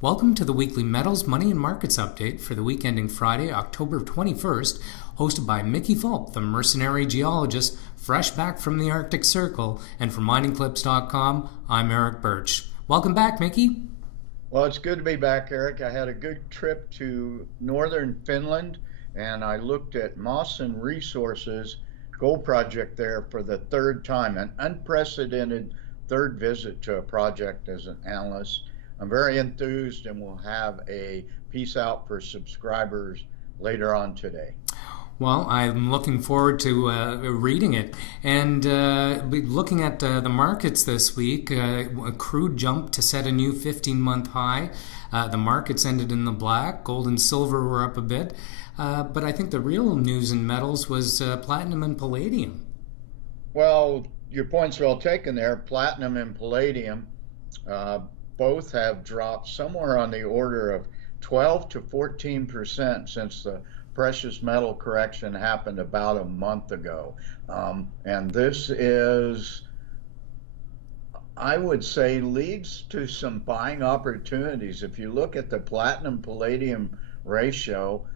Welcome to the weekly Metals, Money and Markets update for the week ending Friday, October 21st, hosted by Mickey Fulp, the Mercenary Geologist, fresh back from the Arctic Circle, and from miningclips.com, I'm Erick Bertsch. Welcome back, Mickey. Well, it's good to be back, Eric. I had a good trip to northern Finland, and I looked at Mawson Resources gold project there for the third time, an unprecedented third visit to a project as an analyst. I'm very enthused, and we'll have a piece out for subscribers later on today. Well, I'm looking forward to reading it. And looking at the markets this week, crude jumped to set a new 15-month high. The markets ended in the black. Gold and silver were up a bit. But I think the real news in metals was platinum and palladium. Well, your point's well taken there. Platinum and palladium both have dropped somewhere on the order of 12 to 14% since the precious metal correction happened about a month ago. And this is, I would say, leads to some buying opportunities. If you look at the platinum palladium ratio,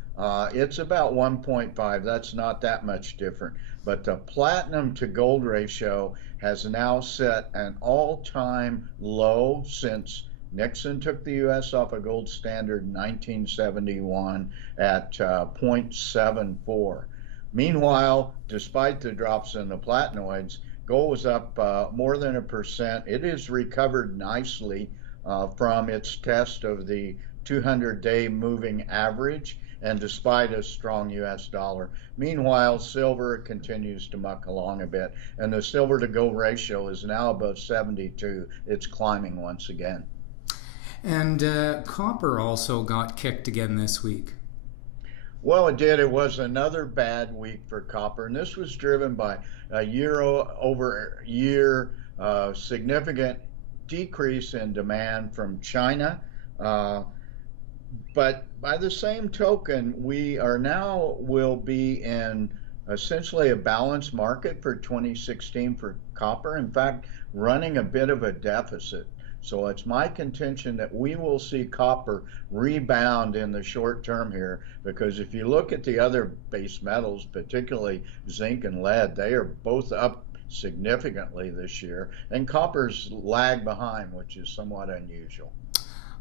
it's about 1.5. That's not that much different. But the platinum to gold ratio has now set an all-time low since Nixon took the U.S. off a gold standard in 1971 at 0.74. Meanwhile, despite the drops in the platinoids, gold was up more than 1%. It has recovered nicely from its test of the 200-day moving average, and despite a strong U.S. dollar. Meanwhile, silver continues to muck along a bit, and the silver to gold ratio is now above 72. It's climbing once again. And copper also got kicked again this week. Well, it did. It was another bad week for copper, and this was driven by a year-over-year significant decrease in demand from China. But by the same token, we are now will be in essentially a balanced market for 2016 for copper. In fact, running a bit of a deficit. So it's my contention that we will see copper rebound in the short term here, because if you look at the other base metals, particularly zinc and lead, they are both up significantly this year, and copper's lagged behind, which is somewhat unusual.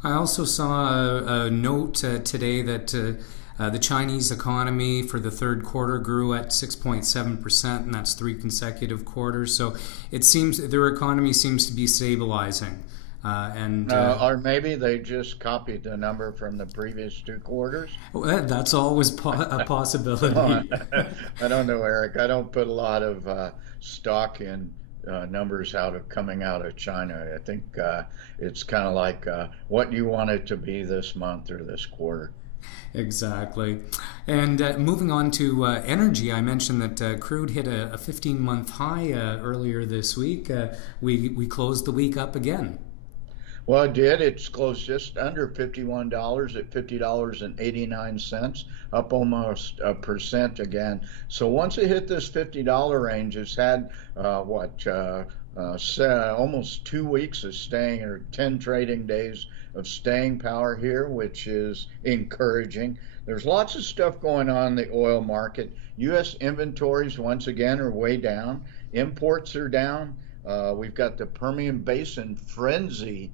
I also saw a note today that the Chinese economy for the third quarter grew at 6.7%, and that's 3 consecutive quarters. So it seems their economy seems to be stabilizing. Or maybe they just copied the number from the previous 2 quarters. Well, that's always a possibility. I don't know, Eric. I don't put a lot of stock in numbers coming out of China. I think it's kind of like what you want it to be this month or this quarter. Exactly. And moving on to energy, I mentioned that crude hit a 15-month high earlier this week. We closed the week up again. Well, it did. It's closed just under $51 at $50.89, up almost 1% again. So once it hit this $50 range, it's had almost 2 weeks of staying, or 10 trading days of staying power here, which is encouraging. There's lots of stuff going on in the oil market. U.S. inventories, once again, are way down. Imports are down. We've got the Permian Basin frenzy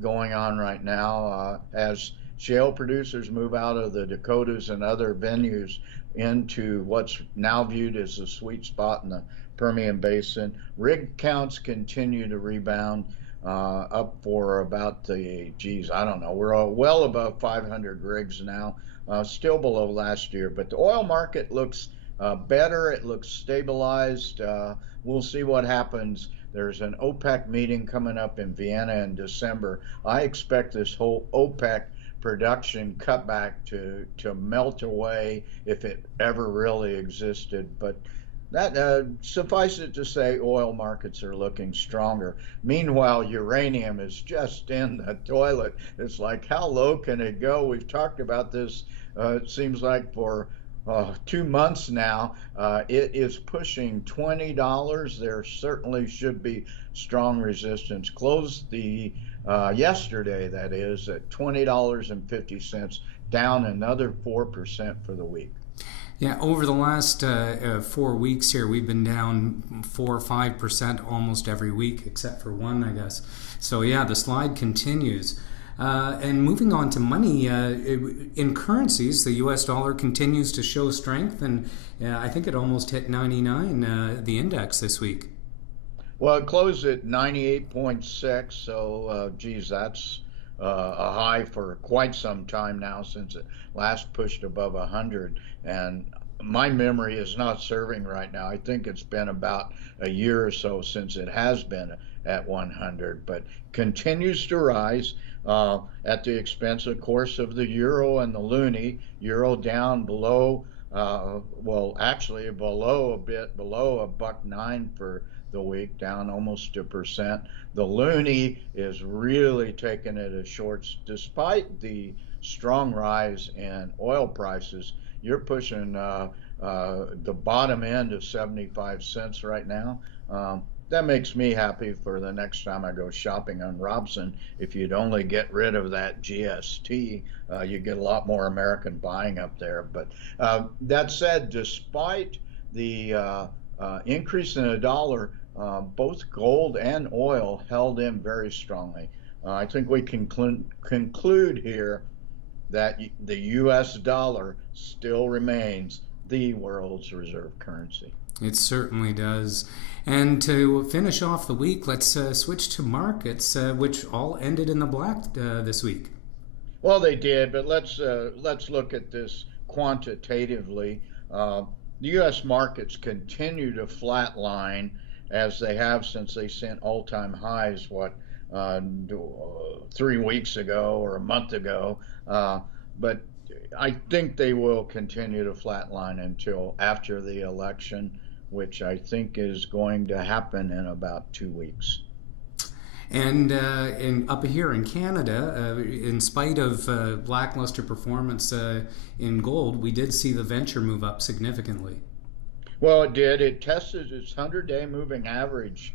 going on right now as shale producers move out of the Dakotas and other venues into what's now viewed as the sweet spot in the Permian Basin. Rig counts continue to rebound up for about we're well above 500 rigs now, still below last year. But the oil market looks better. It looks stabilized. We'll see what happens. There's an OPEC meeting coming up in Vienna in December. I expect this whole OPEC production cutback to melt away if it ever really existed. But that suffice it to say, oil markets are looking stronger. Meanwhile, uranium is just in the toilet. It's like, how low can it go? We've talked about this, it seems like, for 2 months now. It is pushing $20. There certainly should be strong resistance. Closed the yesterday, that is, at $20.50, down another 4% for the week. Yeah, over the last 4 weeks here, we've been down 4 or 5% almost every week, except for one, I guess. So yeah, the slide continues. And moving on to money, in currencies, the U.S. dollar continues to show strength, and I think it almost hit 99, the index this week. Well, it closed at 98.6, so geez, that's a high for quite some time now since it last pushed above 100. And my memory is not serving right now. I think it's been about a year or so since it has been at 100, but continues to rise at the expense, of course, of the euro and the loonie. Euro down below, well, actually below a bit, below a buck 9 for the week, down almost 1%. The loonie is really taking it as shorts, despite the strong rise in oil prices. You're pushing the bottom end of 75 cents right now. That makes me happy for the next time I go shopping on Robson. If you'd only get rid of that GST, you get a lot more American buying up there. But that said, despite the increase in the dollar, both gold and oil held in very strongly. I think we can conclude here that the U.S. dollar still remains the world's reserve currency. It certainly does. And to finish off the week, let's switch to markets, which all ended in the black this week. Well, they did, but let's look at this quantitatively. The U.S. markets continue to flatline as they have since they sent all-time highs, 3 weeks ago or a month ago. But I think they will continue to flatline until after the election, which I think is going to happen in about 2 weeks. And up here in Canada, in spite of lackluster performance in gold, we did see the venture move up significantly. Well, it did. It tested its 100-day moving average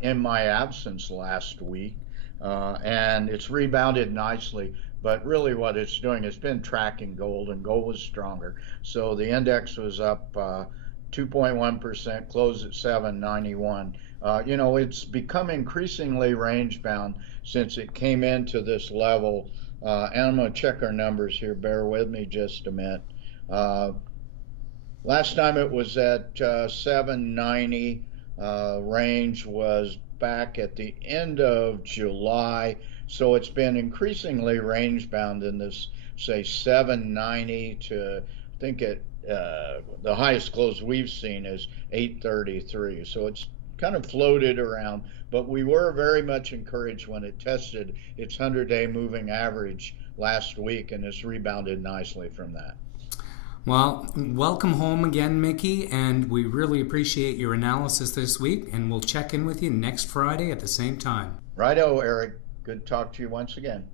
in my absence last week, and it's rebounded nicely. But really what it's doing, it's been tracking gold, and gold was stronger. So the index was up 2.1%, closed at 791. It's become increasingly range bound since it came into this level. And I'm going to check our numbers here. Bear with me just a minute. Last time it was at 790. Range was back at the end of July. So it's been increasingly range bound in this, say, 790 to, I think the highest close we've seen is 833. So it's kind of floated around, but we were very much encouraged when it tested its 100-day moving average last week, and it's rebounded nicely from that. Well, welcome home again, Mickey, and we really appreciate your analysis this week, and we'll check in with you next Friday at the same time. Righto, Eric. Good to talk to you once again.